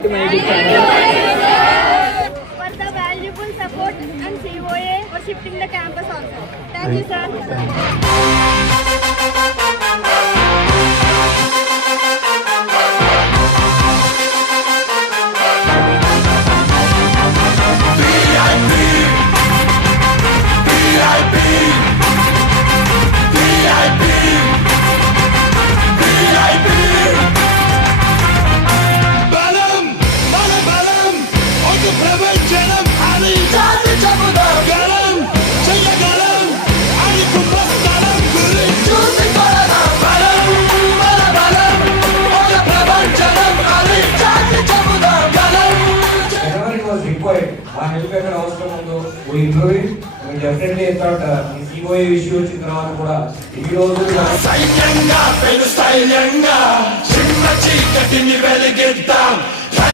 For the valuable support and COA for shifting the campus also. Thank you, sir. Educated అవసరం ఉందో we improving. We definitely thought ఈ COA issue వచ్చిన తర్వాత కూడా ఈ రోజు సైన్యంగా పెను స్థైర్యంగా చిన్న చీకటిని వెలిగిద్దాం.